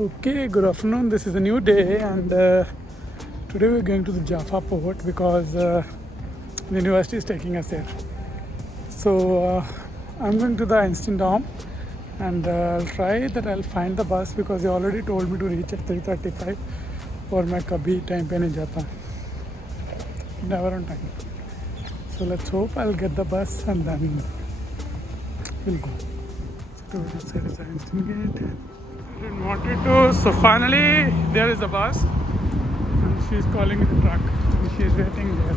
Okay, good afternoon. This is a new day, and today we're going to the Jaffa Port because the university is taking us there. So I'm going to the instant dom, and I'll try that I'll find the bus because they already told me to reach at 3:35 और मैं कभी time पे नहीं जाता, never on time. So let's hope I'll get the bus and then we'll go. So to say the instant gate. I didn't want it to, so finally there is a bus and she's calling it a truck and she's waiting there.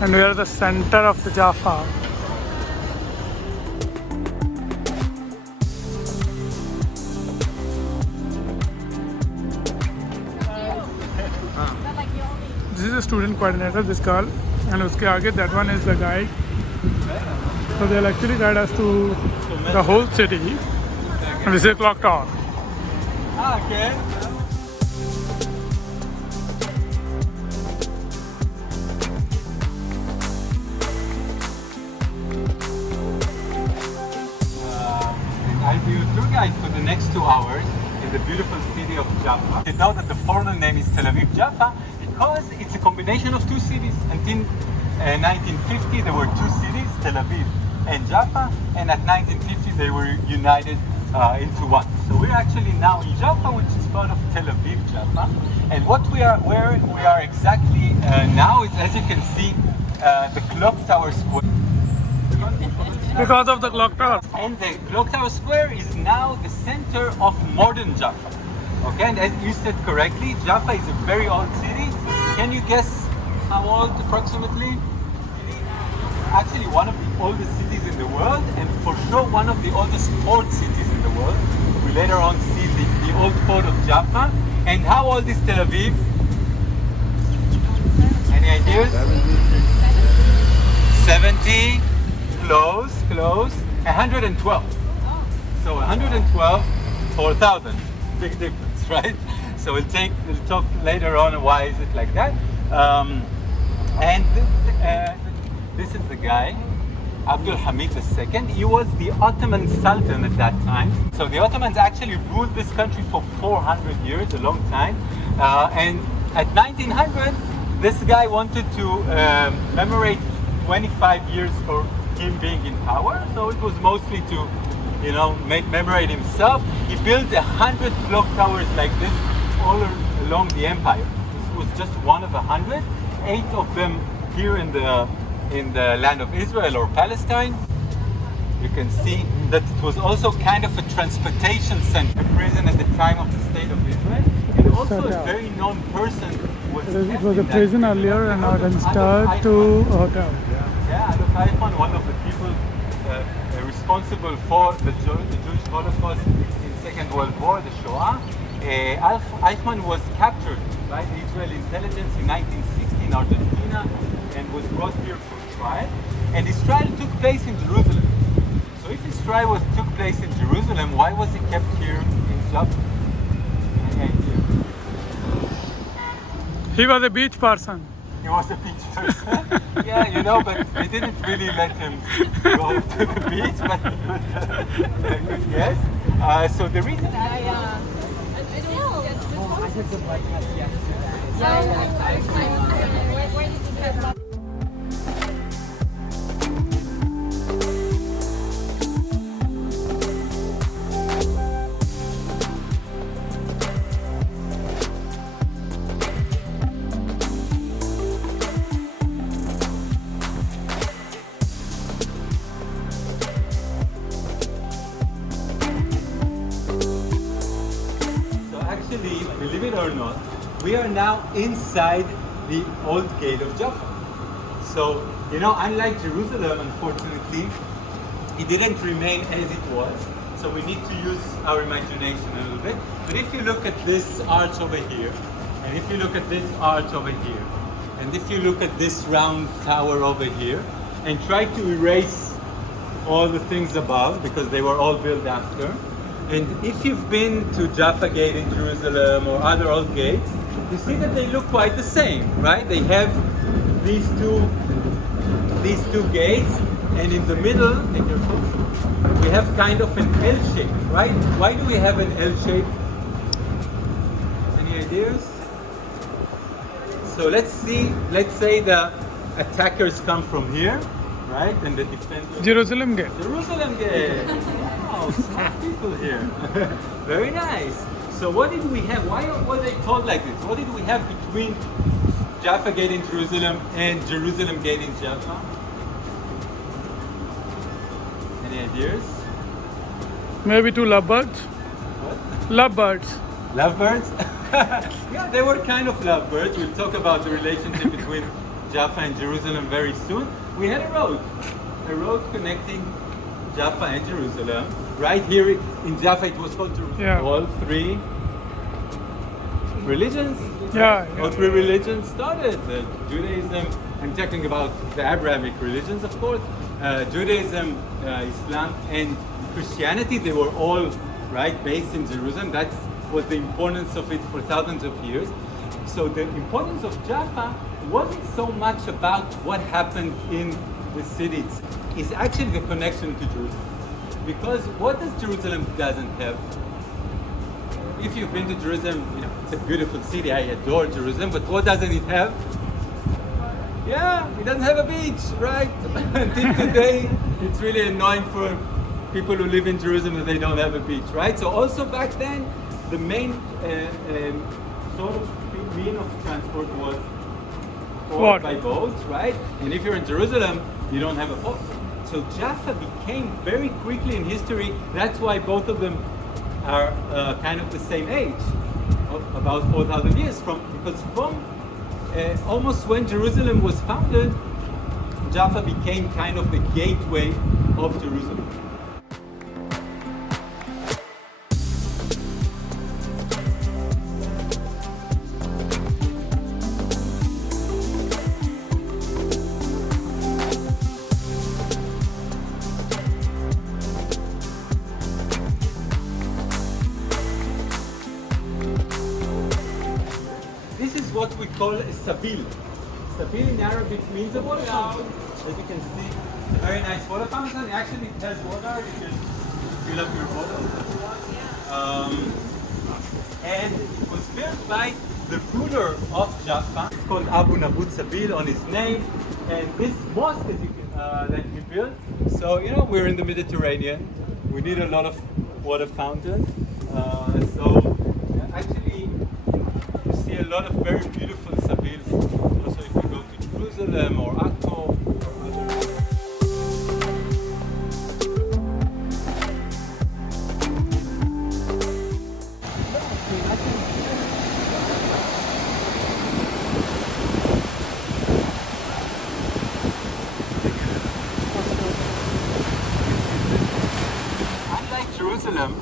And we are at the center of the Jaffa. This is a student coordinator, this girl, and uske aage that one is the guide. So they'll actually guide us to the whole city. And this is a clock tower. Okay. I'll be your tour guide for the next 2 hours in the beautiful city of Jaffa. You know that the formal name is Tel Aviv-Yafo because it's a combination of two cities. Until 1950 there were two cities, Tel Aviv and Jaffa, and at 1950 they were united into one. So we're actually now in Jaffa, which is part of Tel Aviv-Yafo. And where we are exactly now is, as you can see, the Clock Tower Square. Because of the clock tower. And the Clock Tower Square is now the center of modern Jaffa. Okay, and as you said correctly, Jaffa is a very old city. Can you guess how old approximately? Actually, one of the oldest cities in the world, and for sure one of the oldest port cities in the world. We later on see the old port of Jaffa. And how old is Tel Aviv? Any ideas? 70. Close. 112. So 112 for 1,000. Big difference, right? So we'll talk later on why is it like that. And this is the guy, Abdul Hamid II. He was the Ottoman Sultan at that time. So the Ottomans actually ruled this country for 400 years, a long time. And at 1900, this guy wanted to commemorate 25 years for him being in power, so it was mostly to, commemorate himself. He built 100 clock towers like this all along the empire. This was just one of 100. 8 of them here in the land of Israel or Palestine. You can see that it was also kind of a transportation center, a prison at the time of the state of Israel, and also a very known person was. It was a prison earlier and now it's turned to a hotel. Yeah, Adolf Eichmann, one of the people responsible for the Jewish Holocaust in Second World War, the Shoah. Eichmann was captured by the Israeli intelligence in 1960 in Argentina and was brought here for trial. And his trial took place in Jerusalem. So if his trial took place in Jerusalem, why was he kept here in Jaffa? He was a beach person. He was a beach person. Yeah, but they didn't really let him go to the beach, but good guess. So the reason believe it or not, we are now inside the old gate of Jaffa. So, unlike Jerusalem, unfortunately, it didn't remain as it was. So we need to use our imagination a little bit. But if you look at this arch over here, and if you look at this arch over here, and if you look at this round tower over here, and try to erase all the things above, because they were all built after, And if you've been to Jaffa Gate in Jerusalem or other old gates, you see that they look quite the same, right? They have these two gates, and in the middle, take your phone, we have kind of an L shape, right? Why do we have an L shape? Any ideas? So let's say the attackers come from here, right? And the defenders. Jerusalem Gate. Jerusalem Gate. Wow, smart people here. Very nice. So what did we have? Why were they called like this? What did we have between Jaffa Gate in Jerusalem and Jerusalem Gate in Jaffa? Any ideas? Maybe two lovebirds. What? Lovebirds. Lovebirds? Yeah, they were kind of lovebirds. We'll talk about the relationship between Jaffa and Jerusalem very soon. We had a road connecting Jaffa and Jerusalem. Right here in Jaffa, it was called Jerusalem. Yeah. All three religions? Yeah. All three religions started. Judaism, I'm talking about the Abrahamic religions, of course. Judaism, Islam, and Christianity, they were all based in Jerusalem. That was the importance of it for thousands of years. So the importance of Jaffa wasn't so much about what happened in the city. It's actually the connection to Jerusalem. Because what does Jerusalem doesn't have? If you've been to Jerusalem, it's a beautiful city. I adore Jerusalem. But what doesn't it have? Yeah, it doesn't have a beach, right? Until today, it's really annoying for people who live in Jerusalem that they don't have a beach, right? So also back then, the main sort of mean of transport was by boats, right? And if you're in Jerusalem, you don't have a boat. So Jaffa became very quickly in history, that's why both of them are kind of the same age, about 4,000 years because from almost when Jerusalem was founded, Jaffa became kind of the gateway of Jerusalem. What we call a Sabeal. Sabeal in Arabic means a water fountain. As you can see, a very nice water fountain. Actually, it has water. You can fill up your bottle. And it was built by the ruler of Jaffa. It's called Abu Nabut Sabeal on his name. And this mosque that he built. So we're in the Mediterranean. We need a lot of water fountains. Actually, see a lot of very beautiful Sabeals. Also, if you go to Jerusalem or Akko or other. Unlike Jerusalem,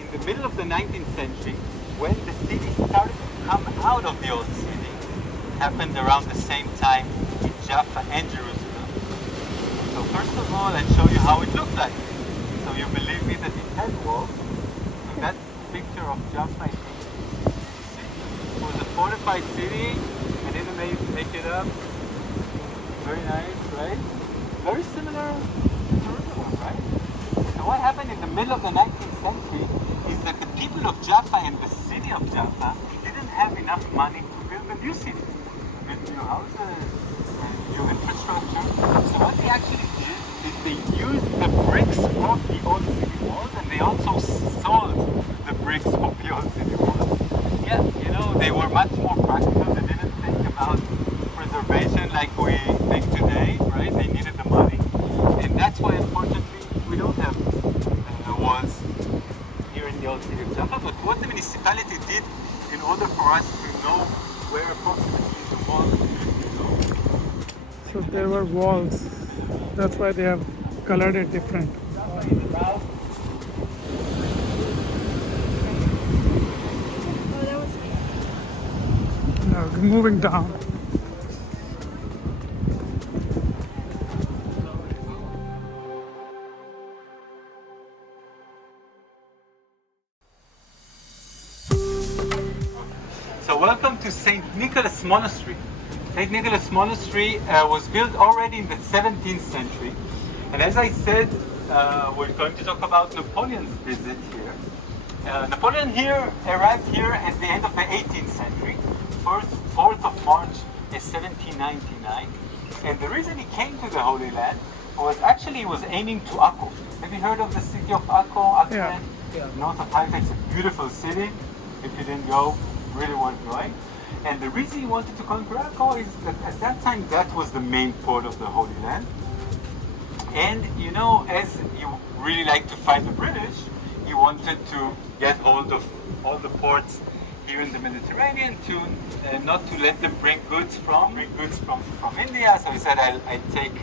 in the middle of the 19th century, when the city started to come out of the old city, it happened around the same time in Jaffa and Jerusalem. So first of all, I'll show you how it looked like. So you believe me that it had walls. So that's a picture of Jaffa. It was a fortified city. I didn't make it up. Very nice, right? Very similar to Jerusalem, right? So what happened in the middle of the 19th century is that the people of Jaffa and the city of Jaffa didn't have enough money to build a new city, build new houses, new infrastructure. So what they actually did is they used the bricks of the old city walls, and they also sold the bricks of the old city walls. Yeah, they were much more practical. They didn't think about preservation like we think today, right? They needed the money. And that's why, unfortunately, we don't have walls here in the old city of Jaffa. But what the municipality did in order for us to know where approximately the walls should be. So there were walls. That's why they have colored it different. Now moving down. welcome to St. Nicholas Monastery. St. Nicholas Monastery was built already in the 17th century. And as I said, we're going to talk about Napoleon's visit here. Napoleon arrived here at the end of the 18th century, 4th of March 1799. And the reason he came to the Holy Land was actually he was aiming to Akko. Have you heard of the city of Akko? Yeah. North of Haifa. It's a beautiful city. If you didn't go, really worth going. And the reason he wanted to conquer Akko is that at that time that was the main port of the Holy Land. And you know, as he really liked to fight the British, he wanted to get hold of all the ports here in the Mediterranean to not to let them bring goods from India. So he said, I'll take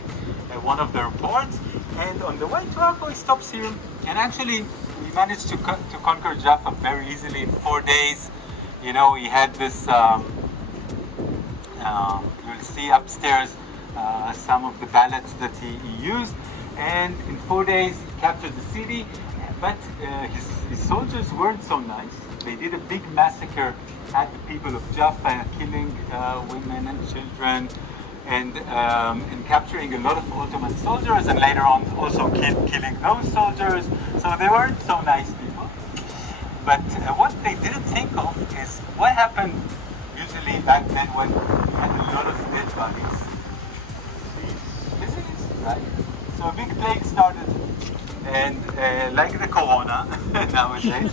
one of their ports. And on the way to Akko, he stops here. And actually, he managed to conquer Jaffa very easily in 4 days. You know, he had this, you'll see upstairs some of the ballots that he used. And in 4 days, he captured the city. But his soldiers weren't so nice. They did a big massacre at the people of Jaffa, killing women and children, and capturing a lot of Ottoman soldiers, and later on also killing those soldiers. So they weren't so nice people. But what they didn't think of is what happened usually back then when you had a lot of dead bodies. Disease, right? So a big plague started, and like the corona nowadays,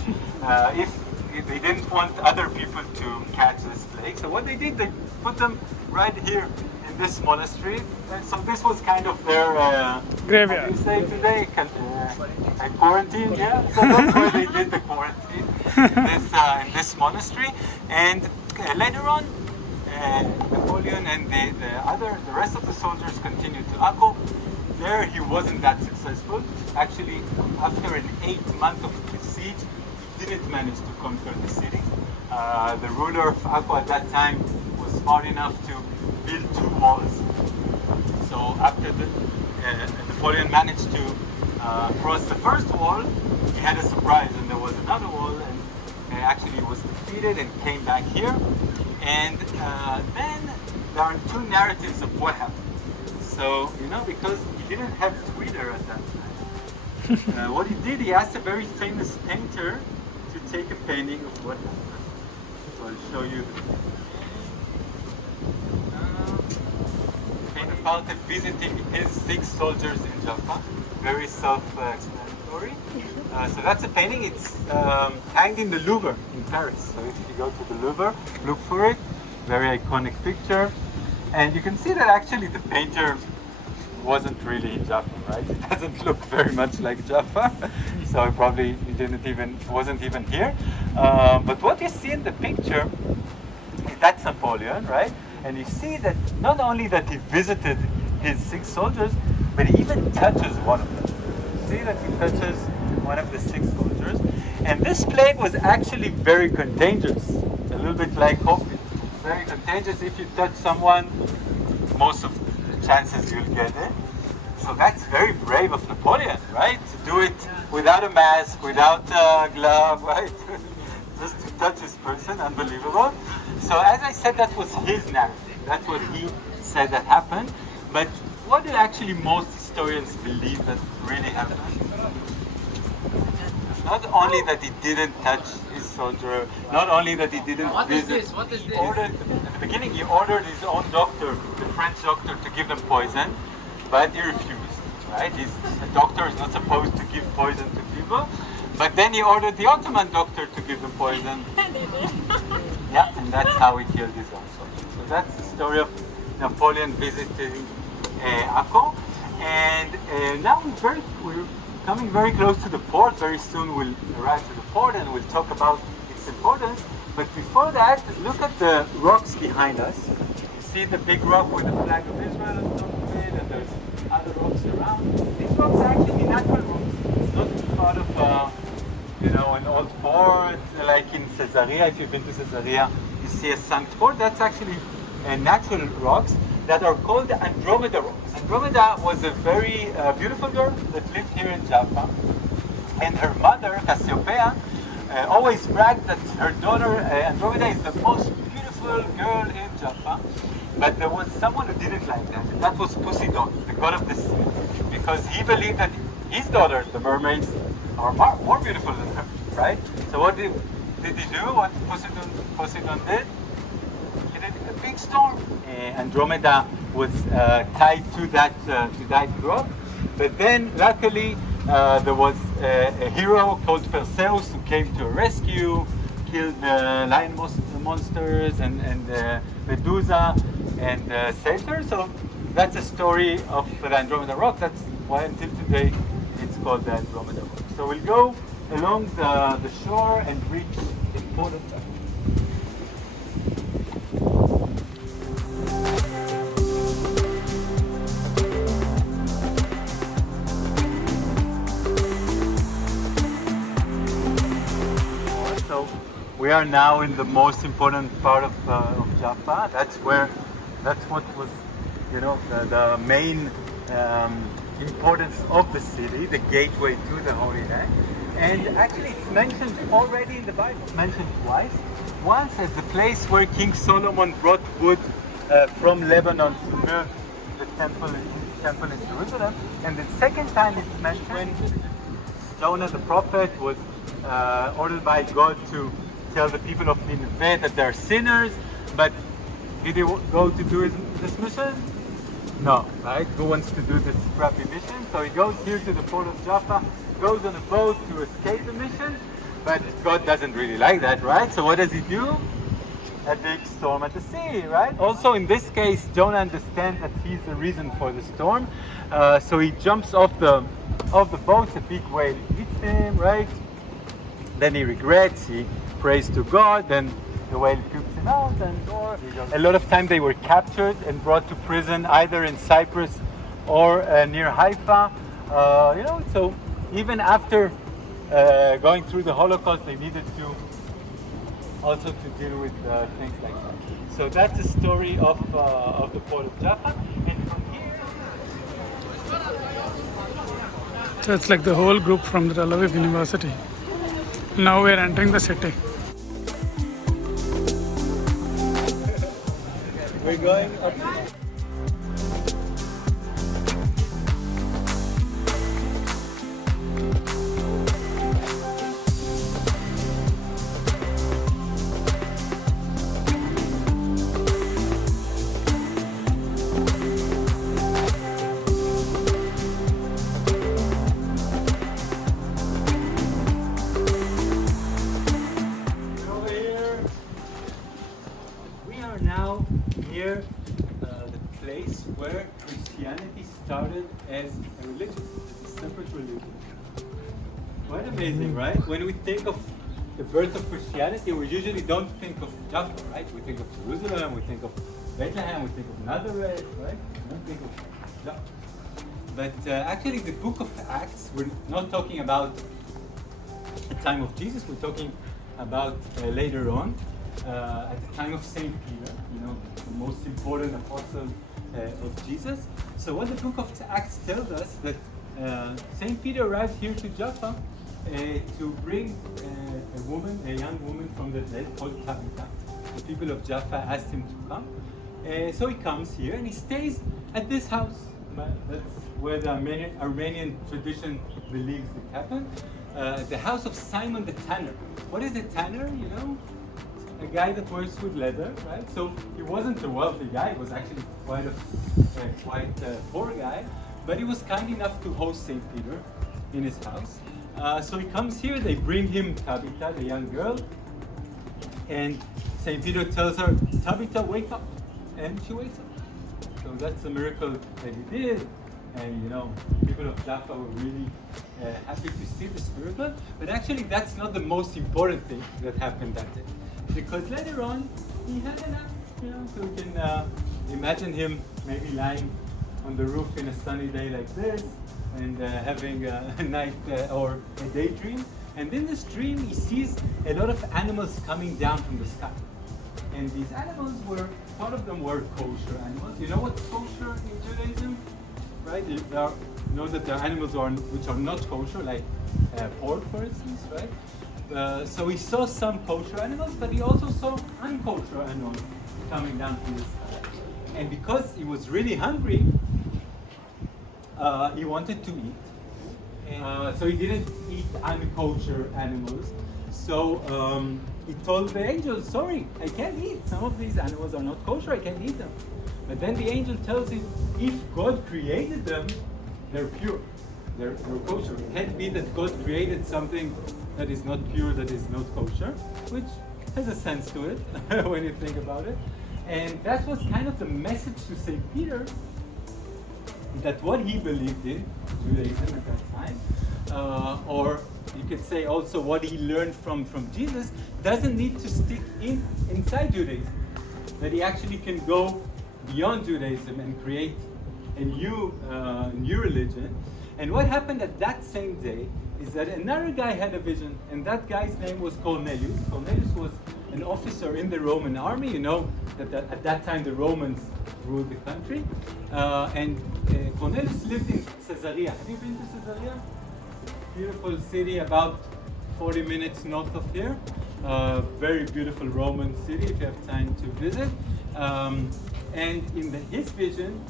if they didn't want other people to catch this plague, so what they did, they put them right here in this monastery. And so this was kind of their graveyard. How do you say today? Quarantine, yeah. So that's where they did the quarantine in this monastery. And later on, Napoleon and the rest of the soldiers continued to Akko. There he wasn't that successful. Actually, after an 8-month of siege, he didn't manage to conquer the city. The ruler of Akko at that time was smart enough to build 2 walls. So after Napoleon managed to cross the first wall, he had a surprise, and there was another wall, and actually he was defeated and came back here. And then there are 2 narratives of what happened. So, you know, because he didn't have Twitter at that time, what he did, he asked a very famous painter to take a painting of what happened. So I'll show you. Painter Parte visiting his 6 soldiers in Jaffa. Very self-explanatory. So that's a painting. It's hanged in the Louvre in Paris. So if you go to the Louvre, look for it. Very iconic picture. And you can see that actually the painter wasn't really in Jaffa, right? It doesn't look very much like Jaffa, so he probably wasn't even here. But what you see in the picture, that's Napoleon, right? And you see that not only that he visited his 6 soldiers, but he even touches one of them. You see that he touches one of the 6 soldiers. And this plague was actually very contagious, a little bit like COVID. Very contagious. If you touch someone, most of the chances you'll get it. So that's very brave of Napoleon, right? To do it without a mask, without a glove, right? Just to touch this person, unbelievable. So as I said, that was his narrative. That's what he said that happened. But what do actually most historians believe that really happened? Not only that he didn't touch his soldier, not only that he didn't visit. What is this? At the beginning, he ordered his own doctor, the French doctor, to give them poison, but he refused. Right? A doctor is not supposed to give poison to people. But then he ordered the Ottoman doctor to give them poison. Yeah, and that's how he killed his own soldier. So that's the story of Napoleon visiting Akko. And now we're coming very close to the port. Very soon we'll arrive to the port and we'll talk about its importance. But before that, look at the rocks behind us. You see the big rock with the flag of Israel on top of it, and there's other rocks around. These rocks are actually natural rocks. It's not part of an old port like in Caesarea. If you've been to Caesarea, you see a sunk port. That's actually natural rocks that are called Andromeda rocks. Andromeda was a very beautiful girl that lived here in Jaffa, and her mother, Cassiopeia, always bragged that her daughter Andromeda is the most beautiful But there was someone who didn't like that, and that was Poseidon, the god of the sea, because he believed that his daughters, the mermaids, are more beautiful than her, right? So what did he do? What Poseidon did? He did a big storm. Andromeda was tied to that rock, but then luckily there was a hero called Perseus who came to her rescue, killed the lion monsters and Medusa, and saved her. So that's a story of the Andromeda rock. That's why until today it's called the Andromeda rock. So we'll go along the shore and reach the port of Jaffa. So we are now in the most important part of Jaffa. That's what was, the main importance of the city, the gateway to the Holy Land. And actually it's mentioned already in the Bible, mentioned twice. Once as the place where King Solomon brought wood from Lebanon to build the temple in Jerusalem. And the second time it's mentioned when Jonah the prophet was ordered by God to tell the people of Nineveh that they're sinners, but did he go to do this mission? No, right? Who wants to do this crappy mission? So he goes here to the port of Jaffa, goes on a boat to escape the mission, but God doesn't really like that, right? So what does he do? A big storm at the sea, right? Also in this case, Jonah understands that he's the reason for the storm, so he jumps off the boat, a big whale eats him, right? Then he regrets, he prays to God, then the whale pukes him out, and a lot of time they were captured and brought to prison either in Cyprus or near Haifa. So even after going through the Holocaust, they needed to also to deal with things like that. So that's the story of the port of Jaffa. And from here, So it's like the whole group from the Tel Aviv University. Now we're entering the city. we're going up. Now near the place where Christianity started as a religion, a separate religion. Quite amazing, right? When we think of the birth of Christianity, we usually don't think of Jaffa, right? We think of Jerusalem, we think of Bethlehem, we think of Nazareth, right? We don't think of Jaffa. But actually the book of Acts, we're not talking about the time of Jesus, we're talking about later on. At the time of Saint Peter, the most important apostle of Jesus. So what the book of Acts tells us that Saint Peter arrived here to Jaffa to bring a young woman from the dead called Tabitha. The people of Jaffa asked him to come. So he comes here and he stays at this house. That's where the Armenian tradition believes it happened. The house of Simon the Tanner. What is a tanner, A guy that works with leather, right? So he wasn't a wealthy guy. He was actually quite a poor guy, but he was kind enough to host Saint Peter in his house. So he comes here. They bring him Tabitha, the young girl, and Saint Peter tells her, "Tabitha, wake up," and she wakes up. So that's a miracle that he did, and people of Jaffa were really happy to see this miracle. But actually, that's not the most important thing that happened that day. Because later on, he had a nap, so we can imagine him maybe lying on the roof in a sunny day like this and having a night or a daydream. And in this dream, he sees a lot of animals coming down from the sky. And these animals part of them were kosher animals. You know what's kosher in Judaism? Right? That there are animals which are not kosher, like pork, for instance, right? So he saw some kosher animals, but he also saw unkosher animals coming down from the sky. And because he was really hungry, he wanted to eat. So he didn't eat unkosher animals. So he told the angel, sorry, I can't eat. Some of these animals are not kosher, I can't eat them. But then the angel tells him, if God created them, they're pure. They're kosher. It can't be that God created something that is not pure, that is not kosher, which has a sense to it when you think about it. And that was kind of the message to St. Peter, that what he believed in, Judaism at that time, or you could say also what he learned from Jesus, doesn't need to stick inside Judaism. That he actually can go beyond Judaism and create a new religion. And what happened at that same day is that another guy had a vision, and that guy's name was Cornelius. Cornelius was an officer in the Roman army. You know that at that time the Romans ruled the country. And Cornelius lived in Caesarea. Have you been to Caesarea? Beautiful city, about 40 minutes north of here. Very beautiful Roman city if you have time to visit. And in his vision,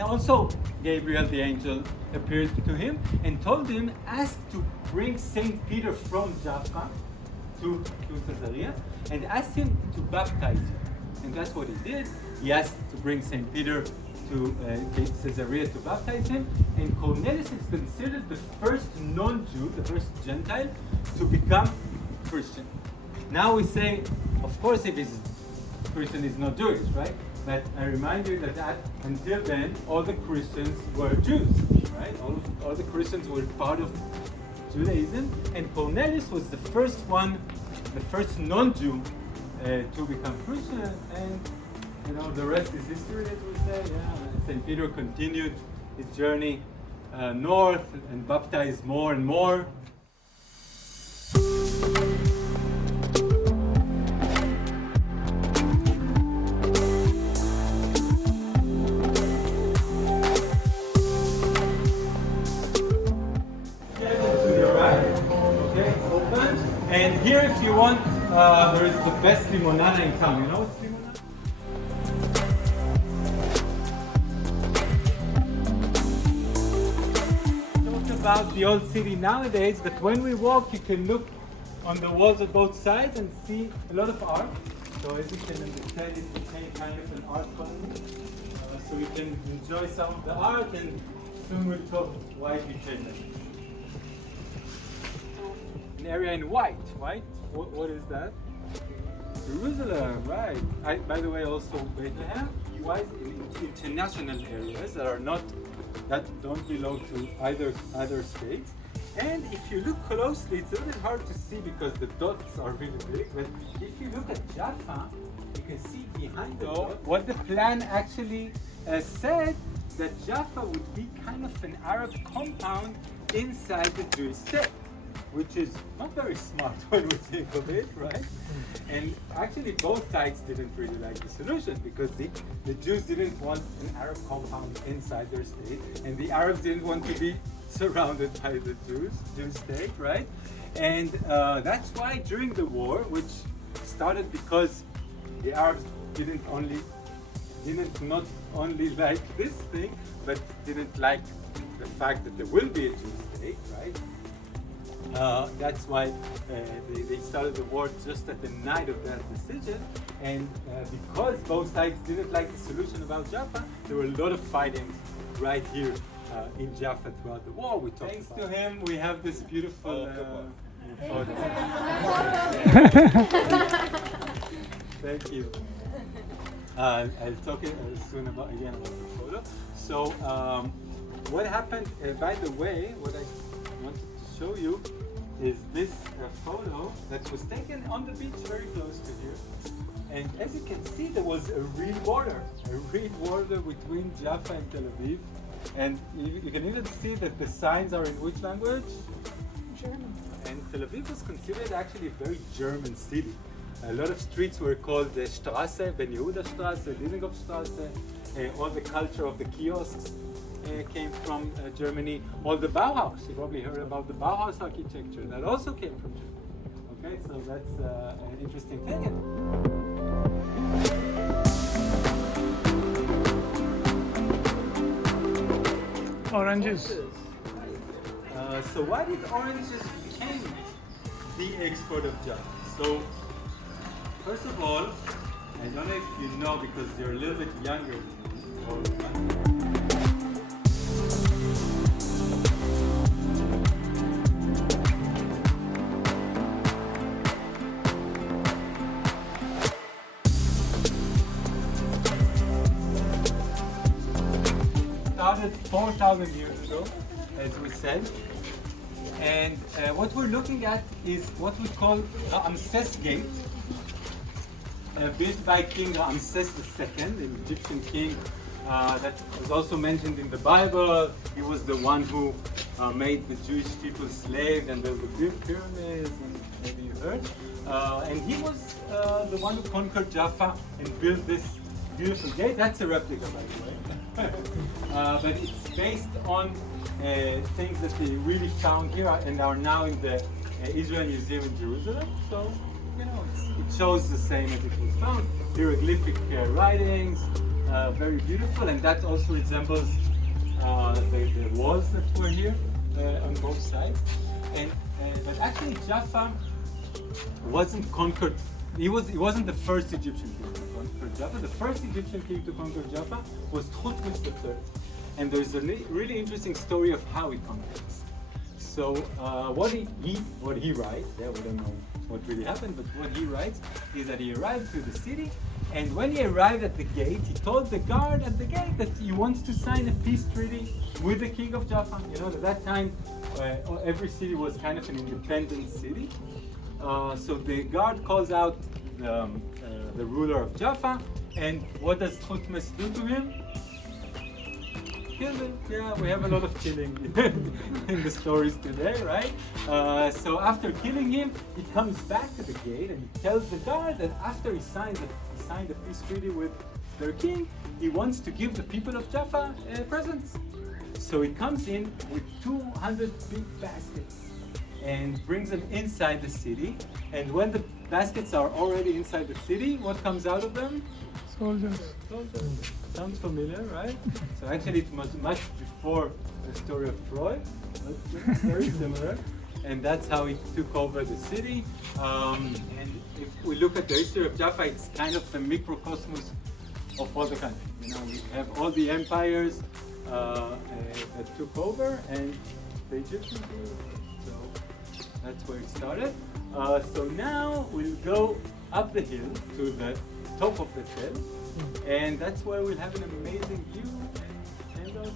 also Gabriel the angel appeared to him and told him, ask to bring Saint Peter from Jaffa to Caesarea and asked him to baptize him. And that's what he did. He asked to bring Saint Peter to Caesarea to baptize him. And Cornelius is considered the first non-Jew, the first Gentile, to become Christian. Now we say, of course, if he's Christian, he's not Jewish, right? But I remind you that until then, all the Christians were Jews, right? All the Christians were part of Judaism, and Cornelius was the first one, the first non-Jew to become Christian, and you know the rest is history, as we say. Yeah, Saint Peter continued his journey north and baptized more and more. And here, if you want, there is the best limonada in town. You know what's limonada? Talk about the old city nowadays, but when we walk, you can look on the walls of both sides and see a lot of art. So as you can understand, it became kind of an art colony. So you can enjoy some of the art, and soon we'll talk why it became that. Area in white. What is that? Jerusalem, right. By the way, also Bethlehem. White in international areas that don't belong to either state. And if you look closely, it's a little bit hard to see because the dots are really big. But if you look at Jaffa, you can see behind the dot what the plan actually said, that Jaffa would be kind of an Arab compound inside the Jewish state, which is not very smart when we think of it, right? And actually both sides didn't really like the solution because the Jews didn't want an Arab compound inside their state, and the Arabs didn't want to be surrounded by the Jewish state, right? And that's why during the war, which started because the Arabs didn't not only like this thing, but didn't like the fact that there will be a Jewish state, right? That's why they started the war just at the night of that decision, and because both sides didn't like the solution about Jaffa, there were a lot of fightings right here in Jaffa throughout the war. Thanks to him, we have this beautiful photo. Thank you. I'll talk soon about the photo. So what happened, by the way, what I wanted to show you is this photo that was taken on the beach very close to here. And as you can see, there was a real border between Jaffa and Tel Aviv. And you can even see that the signs are in which language? German. And Tel Aviv was considered actually a very German city. A lot of streets were called the Strasse, Ben Yehuda Strasse, Dizengoff Strasse. All the culture of the kiosks came from Germany. All the Bauhaus, you probably heard about the Bauhaus architecture, that also came from Germany. Okay, so that's an interesting thing. Oranges. So why did oranges became the export of Jaffa? So first of all, I don't know if you know because you're a little bit younger than me, or started 4,000 years ago, as we said. And what we're looking at is what we call the Ramses Gate, built by King Ramses II, an Egyptian king that was also mentioned in the Bible. He was the one who made the Jewish people slaves and built the pyramids, and maybe you heard. And he was the one who conquered Jaffa and built this beautiful gate. That's a replica, by the way. But it's based on things that they really found here and are now in the Israel Museum in Jerusalem. So, you know, it shows the same as it was found. Hieroglyphic writings, very beautiful, and that also resembles the walls that were here on both sides. And but actually, Jaffa wasn't conquered. He wasn't the first Egyptian king to conquer Jaffa. The first Egyptian king to conquer Jaffa was Thutmose III. And there's a really interesting story of how he conquered this. So what he writes, yeah, we don't know what really happened, but what he writes is that he arrived to the city, and when he arrived at the gate, he told the guard at the gate that he wants to sign a peace treaty with the king of Jaffa. You know, at that time, every city was kind of an independent city. So the guard calls out the ruler of Jaffa, and what does Thutmose do to him? Kill him. Yeah, we have a lot of killing in the stories today, right? So after killing him, he comes back to the gate and he tells the guard that after he signed a peace treaty with their king, he wants to give the people of Jaffa presents. So he comes in with 200 big baskets and brings them inside the city. And when the baskets are already inside the city, what comes out of them? Soldiers. Sounds familiar, right? So actually it was much before the story of Troy, but very similar. And that's how he took over the city. And if we look at the history of Jaffa, it's kind of a microcosmos of all the country. You know, we have all the empires that took over, and the Egyptians did. So that's where it started. So now we'll go up the hill to the top of the hill, and that's where we'll have an amazing view and also.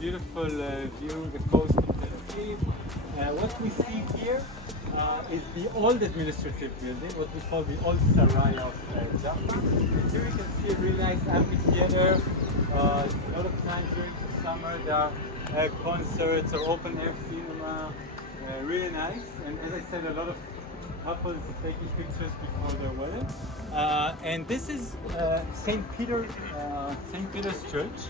Beautiful view, the coast of Tel Aviv. What we see here is the old administrative building, what we call the old Sarai of Jaffa. And here you can see a really nice amphitheater. A lot of times during the summer there are concerts or open air cinema. Really nice. And as I said, a lot of couples taking pictures before their wedding. And this is St. Peter's Church.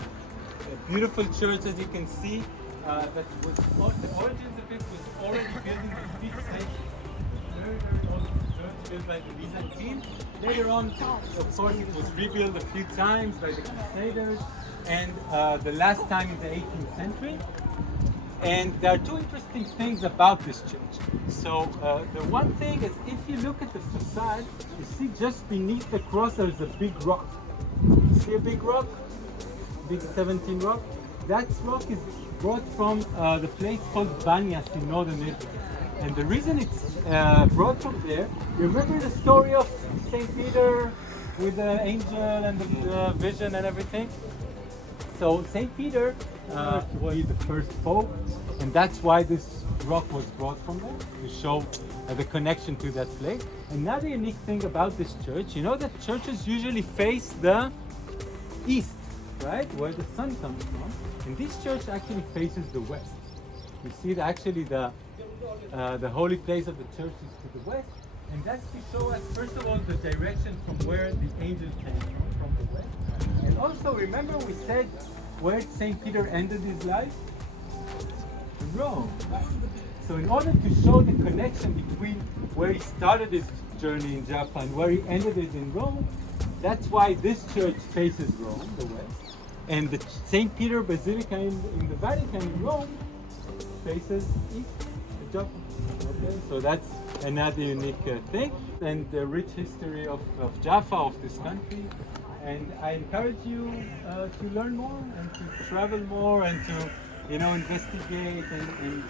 A beautiful church, as you can see, that was the origins of it was already built in the 5th century. Very, very old church built by the Byzantines. Later on, of course, it was rebuilt a few times by the Crusaders, and the last time in the 18th century. And there are two interesting things about this church. So the one thing is, if you look at the facade, you see just beneath the cross there's a big rock. You see a big rock? Big 17 rock. That rock is brought from the place called Banyas in northern Israel. And the reason it's brought from there, you remember the story of St. Peter with the angel and the vision and everything? So St. Peter was the first pope, and that's why this rock was brought from there to show the connection to that place. Another unique thing about this church, you know that churches usually face the east, right? Where the sun comes from. And this church actually faces the west. You see that actually the holy place of the church is to the west. And that's to show us, first of all, the direction from where the angel came from the west. And also, remember we said where St. Peter ended his life? In Rome. So in order to show the connection between where he started his journey in Jaffa and where he ended it in Rome, that's why this church faces Rome, the west. And the St. Peter Basilica in the Vatican in Rome faces east, the Joppa. Okay, so that's another unique thing, and the rich history of Jaffa, of this country. And I encourage you to learn more and to travel more and to, investigate and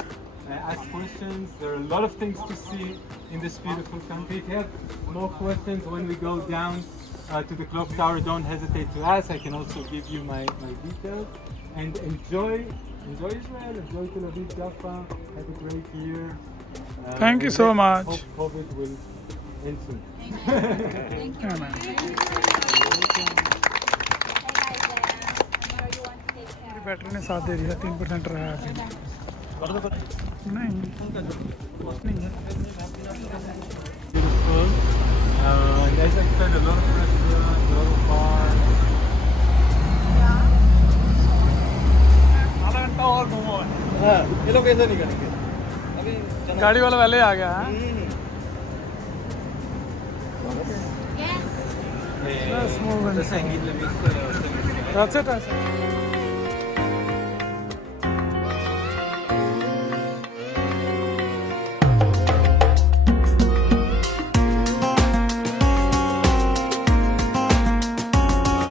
ask questions. There are a lot of things to see in this beautiful country. If you have more questions when we go down to the clock tower, don't hesitate to ask. I can also give you my details. And enjoy Israel, enjoy Tel Aviv, Jaffa. Have a great year. Thank you so much. Hope COVID will end soon. Thank you. Yeah, man. Battery ने साथ दे दिया 3% रहा है अभी नहीं नहीं है Beautiful. And as I said, a lot of restaurants, a lot of bars. आधा घंटा और घूमो हाँ ये लोग ऐसे नहीं करेंगे अभी गाड़ी वाला पहले आ गया हाँ? Yes. Let's move in. That's it, I said.